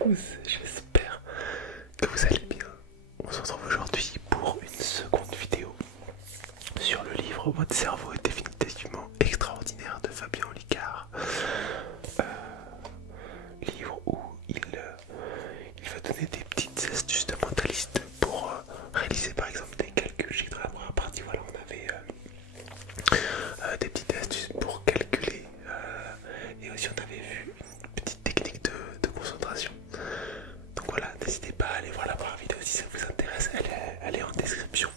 tous, j'espère que vous allez bien. On se retrouve aujourd'hui pour une seconde vidéo sur le livre Votre cerveau est définitivement extraordinaire de Fabien Olicard. Livre où il va donner des petites astuces de mentaliste pour réaliser par exemple des calculs. J'ai dans la première partie, voilà, on avait des petites astuces pour calculer et aussi on avait vu une petite technique de concentration. Donc voilà, n'hésitez pas à aller voir la première vidéo si ça vous intéresse, elle est en description.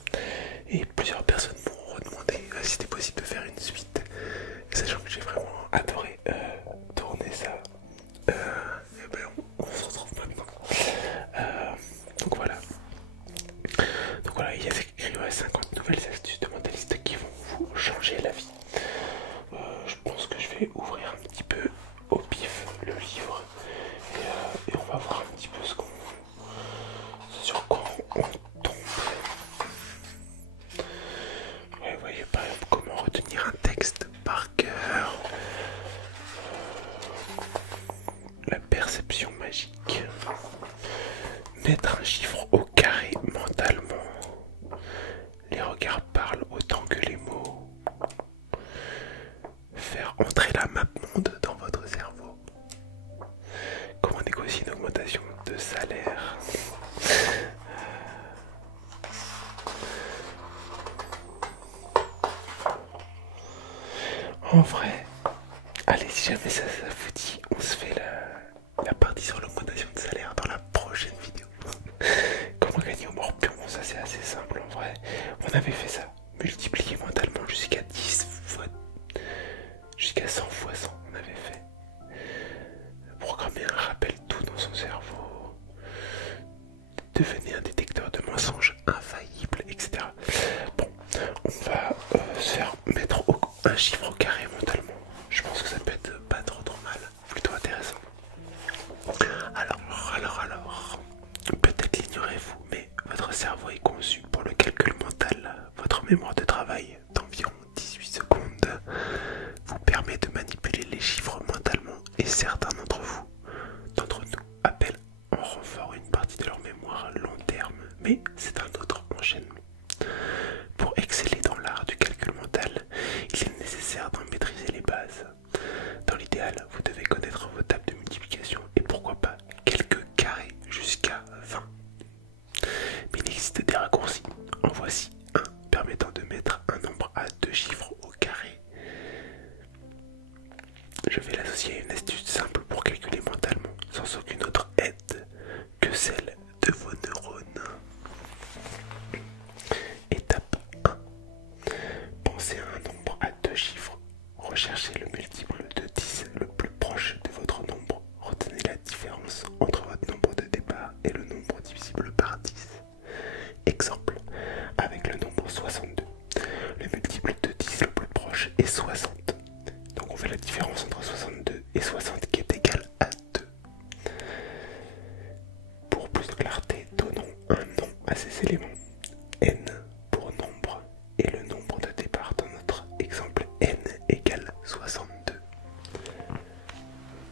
Et plusieurs personnes m'ont redemandé si c'était possible de faire une suite, sachant que j'ai vraiment adoré tourner ça. Et ben on se retrouve maintenant. Donc voilà. Donc voilà, il y a écrit 50 nouvelles astuces de mentaliste qui vont vous changer la vie. Je pense que je vais ouvrir un petit peu au pif le livre et on va voir un petit peu sur quoi on tombe. Ouais, vous voyez par exemple comment retenir un texte par cœur, la perception magique, mettre un chiffre au carré mentalement, les regards parlent autant que les mots, faire entrer la map monde dans votre cerveau, comment négocier une augmentation de salaire. En vrai, allez, si jamais ça vous dit, on se fait la partie sur l'augmentation de salaire dans la prochaine vidéo. Comment gagner au morpion, ça c'est assez simple en vrai. On avait fait ça, multiplier mentalement jusqu'à 10 fois, jusqu'à 100 fois 100, on avait fait. Programmer un rappel tout dans son cerveau, devenir un détecteur de mensonges infaillible, etc. Bon, on va se faire mettre un chiffre au carré mentalement. Je pense que ça peut être pas trop mal, plutôt intéressant. Alors, peut-être l'ignorez-vous, mais votre cerveau est conçu pour le calcul mental. Votre mémoire de travail d'environ 18 secondes vous permet de manipuler les chiffres mentalement et certains d'entre nous appellent en renfort une partie de leur mémoire à long terme, mais c'est un autre enchaînement. Pour exceller dans l'art du calcul mental, il est nécessaire d'en maîtriser les bases. Dans l'idéal, vous devez connaître vos tables de multiplication et pourquoi pas quelques carrés jusqu'à 20. Mais il existe des raccourcis. En voici un permettant de mettre un nombre à deux chiffres au carré. Je vais l'associer à une astuce simple pour calculer mentalement, sans aucune autre aide que celle de vos neurones. Étape 1. Pensez à un nombre à deux chiffres. Recherchez le multiple de 10 le plus proche de votre nombre. Retenez la différence entre votre nombre de départ et le nombre divisible par 10. Exemple, avec le nombre 62. Le multiple de 10 le plus proche est 60. Donc on fait la différence entre 62 et 60 qui est égale à 2. Pour plus de clarté, donnons un nom à ces éléments. N pour nombre et le nombre de départ dans notre exemple n égale 62.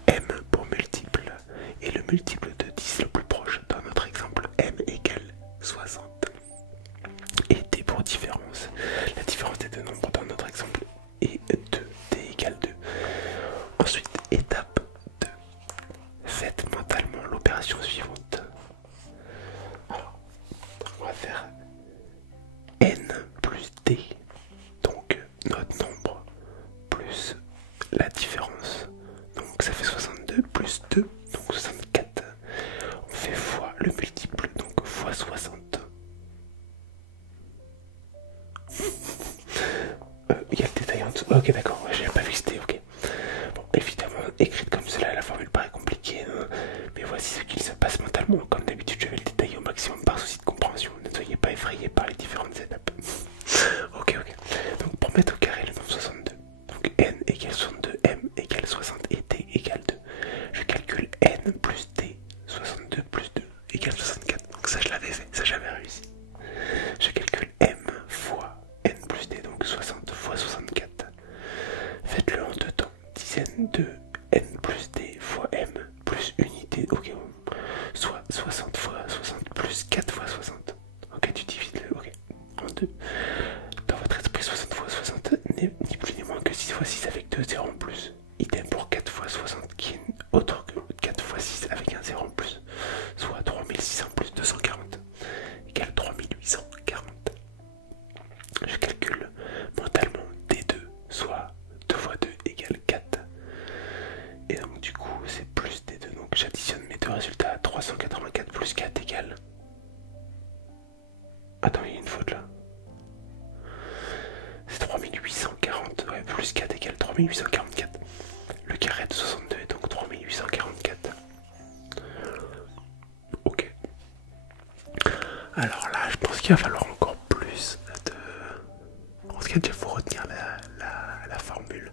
M pour multiple et le multiple de 10 le plus proche dans notre exemple m égale 60. Et D pour différence. La différence des deux nombres dans notre exemple est 2, D égale 2. Ensuite, étape 2. Faites mentalement l'opération suivante. Alors, on va faire n plus d, donc notre nombre plus la différence, donc ça fait 62 plus 2, donc 64. On fait fois le multiple, donc fois 60. Il y a le détail en dessous. Ok, d'accord, ouais, j'ai pas vu que c'était ok. Bon, évidemment, écrite comme cela, la formule paraît compliquée, hein, mais voici ce qu'il se passe mentalement. Comme d'habitude, je vais le détailler au maximum par souci de compréhension. Ne soyez pas effrayés par les différentes étapes. Ok. Donc, pour mettre au carré le nombre 62, donc n égale 62, m égale 60 et d égale 2. Je calcule n plus d, 62 plus 2 égale 64. Donc, ça, je l'avais fait, ça, j'avais réussi. Je calcule m fois n plus d, donc 60 fois 64. Faites-le en deux temps. Dizaine de n plus d fois m plus unité. Ok, j'additionne mes deux résultats. 384 plus 4 égale... Attends, il y a une faute là. C'est 3840, ouais, plus 4 égale 3844. Le carré de 62 est donc 3844. Ok. Alors là, je pense qu'il va falloir encore plus de... En tout cas, il faut retenir la formule.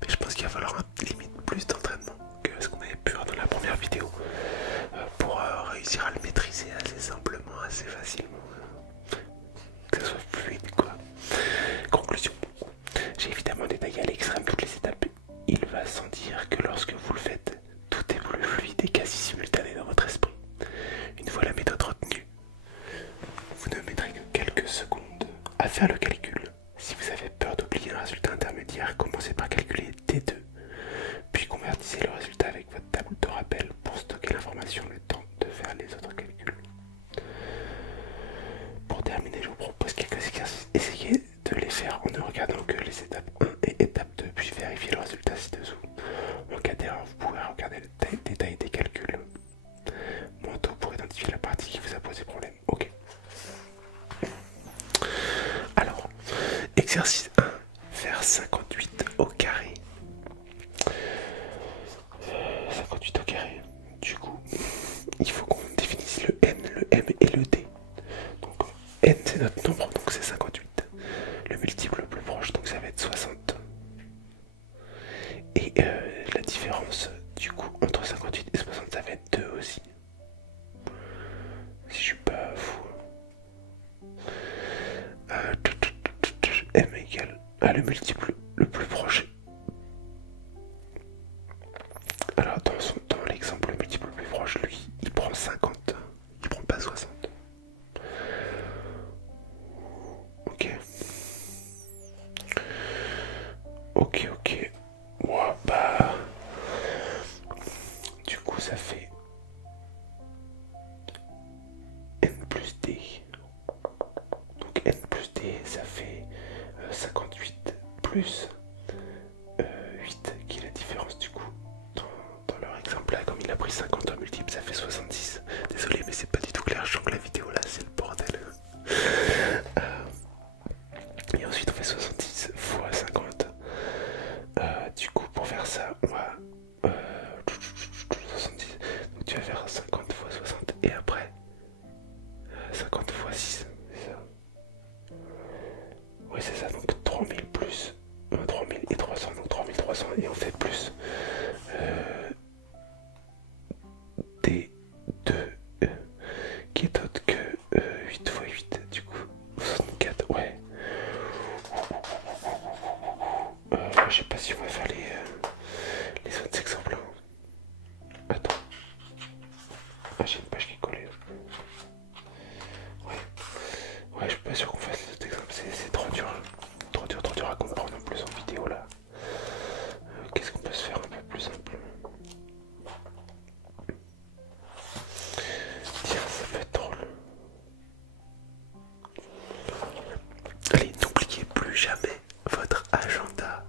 Mais je pense qu'il va falloir limite plus d'entraînement que ce qu'on avait pu voir dans la première vidéo pour réussir à le maîtriser assez simplement, assez facilement. Que ce soit fluide, quoi. Conclusion. J'ai évidemment détaillé à l'extrême toutes les étapes. Il va sans dire que lorsque vous le faites, tout est plus fluide et quasi simultané dans votre esprit. Une fois la méthode retenue, vous ne mettrez que quelques secondes à faire le calcul. Si vous avez peur d'oublier un résultat intermédiaire, commencez par calculer T2, puis convertissez le résultat avec votre table de rappel pour stocker l'information le temps de faire les autres calculs. Pour terminer, je vous propose quelques exercices. Essayez de les faire en ne regardant que les étapes 1 et étape 2, puis vérifiez le résultat ci-dessous. En cas d'erreur, vous pouvez regarder le détail des calculs mentaux pour identifier la partie qui vous a posé problème. Ok. Alors, exercice 1, faire 58 au carré. 58 au carré. Du coup, il faut qu'on définisse le n, le m et le d. Donc, n c'est notre nombre, donc c'est 58. Le multiple le plus proche, donc ça va être 60. Et la différence, du coup, entre 58 et 60, ça va être 2 aussi. Si je suis pas fou. M égale à le multiple le plus proche. Alors dans l'exemple, le multiple le plus proche, lui, il prend 50. Il prend pas 60. Ok. Ok. Wow, bah... Du coup, ça fait... N plus D. Donc N plus D, ça fait 58 plus 8, qui est la différence du coup. Dans leur exemple là, comme il a pris 50 en multiple, ça fait 66. Désolé, mais c'est pas du tout clair, je sens que la vidéo là, c'est le bordel. Et ensuite on fait 66 fois 50. Du coup, pour faire ça, on va... 70. Donc tu vas faire 50 fois 60 et après 50 fois 6, c'est ça? Oui, c'est ça, donc 3000 plus 3000 et 300, donc 3300, et on fait plus D2 qui est autre que 8 fois 8, du coup 64, ouais. Je sais pas si on va faire les autres exemples. Attends. Ah, j'ai une page qui est collée. Ouais, je suis pas sûr qu'on fasse les autres exemples, c'est trop dur. Trop dur à comprendre en plus en vidéo là. Qu'est-ce qu'on peut se faire un peu plus simple? Tiens, ça peut être drôle. Allez, n'oubliez plus jamais votre agenda.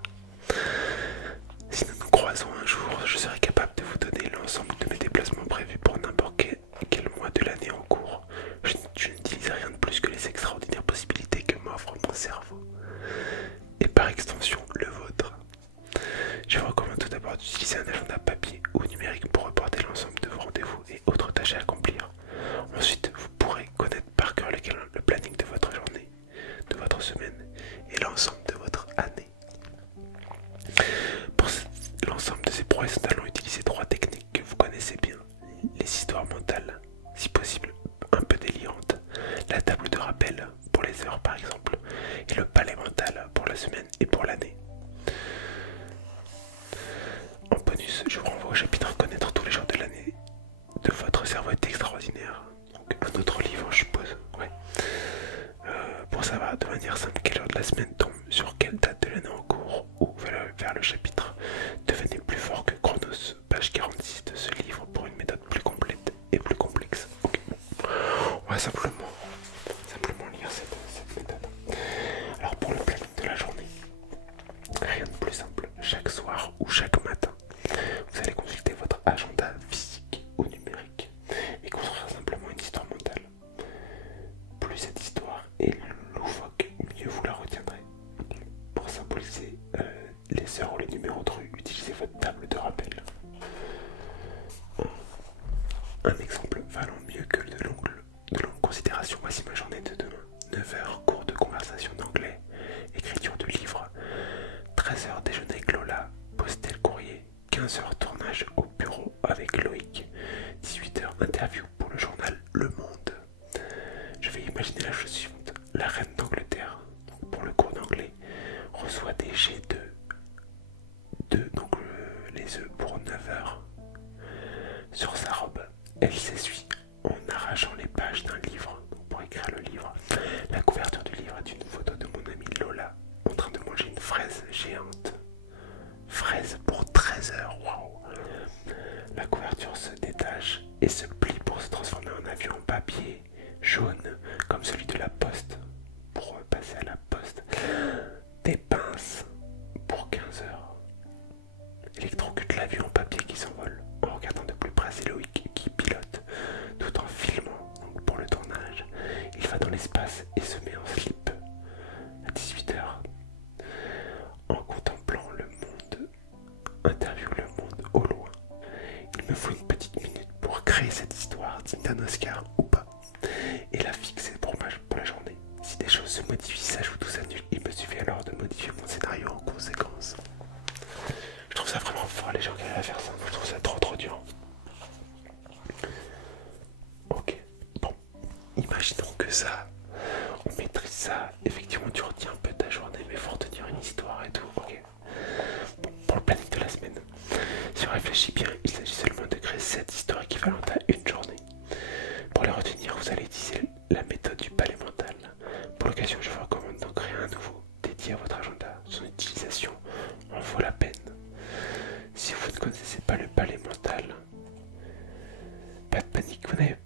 Si nous nous croisons un jour, je serai capable de vous donner l'ensemble de mes déplacements prévus pour n'importe quel mois de l'année en cours. Je n'utilise rien de plus que les extraordinaires possibilités que m'offre mon cerveau. Et par extension, le vôtre. Je vous recommande tout d'abord d'utiliser un agenda papier ou numérique pour reporter l'ensemble de vos rendez-vous et autres tâches à accomplir. Ensuite, vous pourrez connaître par cœur le planning de votre journée, de votre semaine et l'ensemble de votre année. Pour l'ensemble de ces prouesses, nous allons utiliser 3 techniques que vous connaissez bien. Les histoires mentales, si possible un peu délirantes, la table de rappel pour les heures par exemple, et le palais mental pour la semaine et pour l'année. En bonus, je vous renvoie au chapitre Connaître tous les jours de l'année de votre cerveau est extraordinaire. Donc un autre livre, je suppose. Ouais. Pour savoir de manière simple quelle heure de la semaine tombe sur quelle date de l'année en cours, ou vers le chapitre Devenez plus fort que Chronos, page 46 de ce livre pour une méthode plus complète et plus complexe. Okay. On va simplement lire cette méthode. Alors pour le planning de la journée, rien de plus simple. Chaque soir ou chaque matin, vous allez consulter votre agenda physique Un exemple valant mieux que de longues considérations. Voici ma journée de demain. 9 heures, cours de conversation d'anglais, écriture de livres. 13 heures, déjeuner avec Lola, poster le courrier. 15 heures, tournage au bureau avec Loïc. 18 heures, interview pour le journal Le Monde. Je vais imaginer la chose suivante. La reine d'Angleterre, pour le cours d'anglais, reçoit des jets donc les œufs pour 9 heures. Sur sa robe, elle s'essuie en arrachant les pages d'un livre pour écrire le livre. La couverture du livre est une photo de mon amie Lola en train de manger une fraise géante. Fraise pour 13 heures, waouh! La couverture se détache et se plie pour se transformer en avion en papier jaune comme celui de la poste pour passer à la poste. Des pinces pour 15 heures. Électrocute l'avion en papier qui s'envole. En regardant de plus près, c'est Loïc qui pilote tout en filmant. Donc pour le tournage, il va dans l'espace et se met en slip. À 18 heures, en contemplant le monde, interview le monde au loin. Il me faut une petite minute pour créer cette histoire digne d'un Oscar ou pas, et la fixer pour la journée. Si des choses se modifient, s'ajoutent ou s'annulent, il me suffit alors de modifier mon scénario en conséquence. Je trouve ça vraiment fort les gens qui arrivent à faire ça. Moi, je trouve ça trop dur. Ok, bon, imaginons que ça, on maîtrise ça. Effectivement, tu retiens un peu ta journée, mais il faut retenir une histoire et tout. Ok. Bon, pour le planning de la semaine, si on réfléchit bien, il s'agit seulement de créer 7 histoires équivalentes à une journée. Pour les retenir, vous allez utiliser la méthode du palais mental. Pour l'occasion, je vous recommande d'en créer un nouveau dédié à votre agenda. Son utilisation en vaut la peine. Si vous ne connaissez pas le palais mental, pas de panique, vous n'avez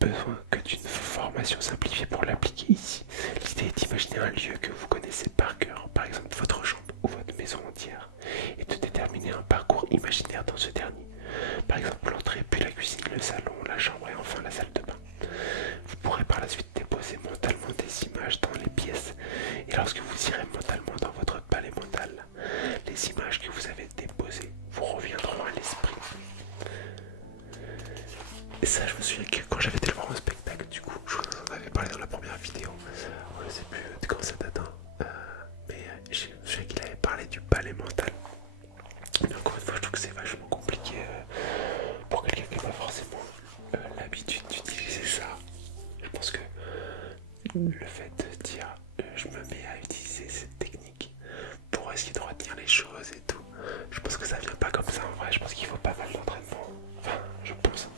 besoin que d'une formation simplifiée pour l'appliquer ici. L'idée est d'imaginer un lieu que vous connaissez par cœur, par exemple votre chambre ou votre maison entière, et de déterminer un parcours imaginaire dans ce dernier. Par exemple l'entrée, puis la cuisine, le salon, la chambre et enfin la salle de bain. Vous pourrez par la suite déposer mentalement des images dans les pièces, et lorsque vous irez mentalement dans votre palais mental, les images que vous avez déposées vous reviendront à l'esprit. Et ça, je me souviens que quand j'avais été le voir en spectacle, du coup, je vous en avais parlé dans la première vidéo, je sais plus de quand ça date, mais je sais qu'il avait parlé du palais mental. Mais encore une fois, je trouve que c'est vachement compliqué pour quelqu'un qui n'a pas forcément l'habitude d'utiliser ça. Je pense que le fait de dire je me mets à utiliser cette technique pour essayer de retenir les choses et tout, je pense que ça vient pas comme ça en vrai. Je pense qu'il faut pas mal d'entraînement. Enfin, je pense.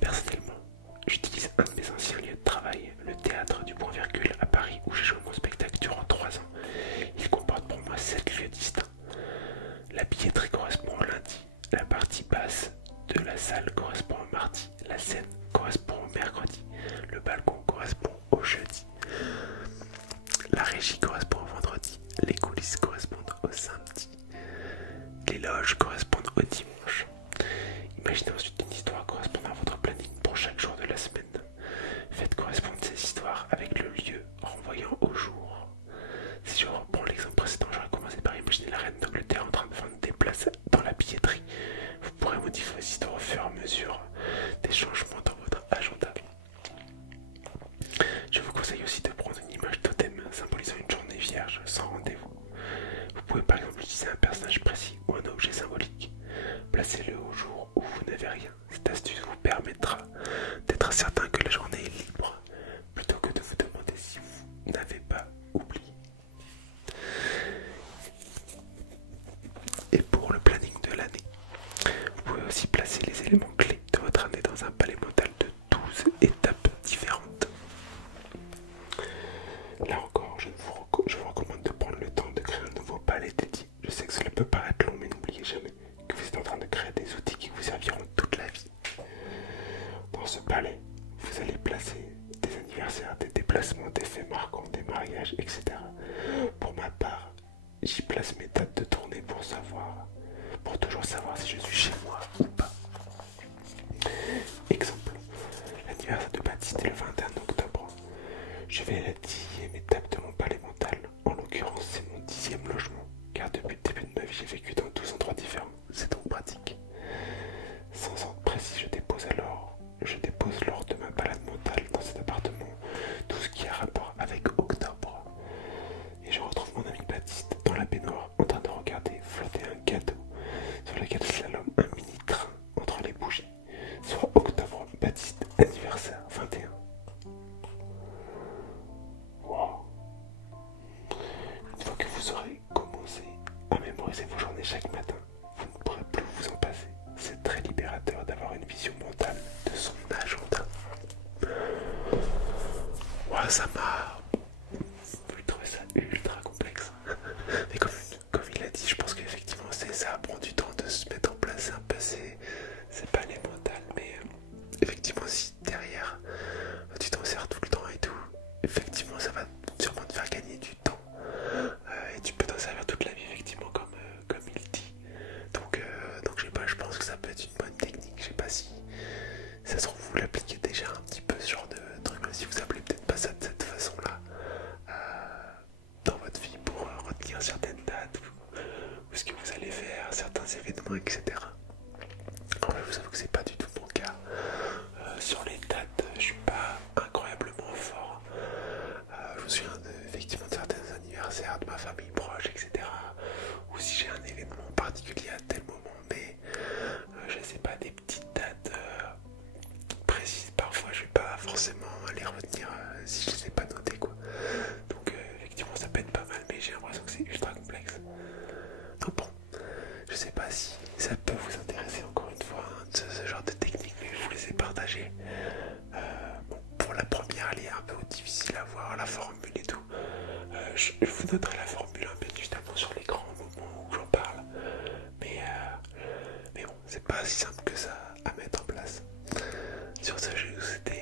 Personnellement, j'utilise un de mes anciens lieux de travail, le théâtre du Point Virgule à Paris, où j'ai joué mon spectacle durant 3 ans. Il comporte pour moi 7 lieux distincts. La billetterie correspond au lundi, la partie basse de la salle correspond au mardi, la scène correspond au mercredi, le balcon correspond au jeudi, la régie correspond au vendredi, les coulisses correspondent au samedi, les loges correspondent au dimanche. Imaginez ensuite une histoire correspondant à votre planning pour chaque jour de la semaine. Faites correspondre ces histoires avec le lieu renvoyant au jour. Si je reprends l'exemple précédent, j'aurais commencé par imaginer la reine d'Angleterre en train de vendre des places dans la billetterie. Vous pourrez modifier vos histoires au fur et à mesure des changements dans votre agenda. Je vous conseille aussi de prendre une image totem symbolisant une journée vierge sans rendez-vous. Vous pouvez par exemple utiliser un personnage précis ou un objet symbolique. Placez-le au jour où vous n'avez rien. Cette astuce vous permettra d'être certain que la journée est libre, plutôt que de vous demander si vous n'avez pas oublié. Et pour le planning de l'année, vous pouvez aussi placer les éléments clés de votre année dans un palais mental de 12 étapes différentes. Là encore, je vous recommande de prendre le temps de créer un nouveau palais dédié. Je sais que cela peut paraître long, mais n'oubliez jamais que vous êtes en train de créer des outils qui vous serviront toute la vie. Dans ce palais, vous allez placer des anniversaires, des déplacements, des faits marquants, des mariages, etc. Pour ma part, j'y place mes dates de tournée pour toujours savoir si je suis chez moi ou pas. c'est pas élémental, mais effectivement, si derrière tu t'en sers tout le temps et tout, effectivement, ça va sûrement te faire gagner du temps. Et tu peux t'en servir toute la vie, effectivement, comme il dit. Donc je sais pas, je pense que ça peut être une bonne technique. Je sais pas si ça se trouve, vous l'appliquez déjà un petit peu ce genre de truc, même si vous appelez peut-être pas ça de cette façon-là dans votre vie pour retenir certaines dates ou ce que vous allez faire, certains événements, etc. En fait, je vous avoue que c'est pas du tout mon cas. Sur les dates, je suis pas incroyablement fort. Je me souviens effectivement de certains anniversaires de ma famille proche, etc. Ou si j'ai un événement particulier à tel moment, mais je sais pas, des petites dates précises. Parfois, je vais pas forcément les retenir si je les ai pas notées, quoi. Donc, effectivement, ça peut être pas mal, mais j'ai l'impression que c'est ultra complexe. Donc bon, je sais pas si ça peut vous intéresser encore une fois, hein, ce genre de technique, mais je vous les ai partagées. Bon, pour la première, elle est un peu difficile à voir, la formule et tout. Je vous noterai la formule bien évidemment sur l'écran au moment où j'en parle. Mais bon, c'est pas si simple que ça à mettre en place. Sur ce, je vais vous souhaiter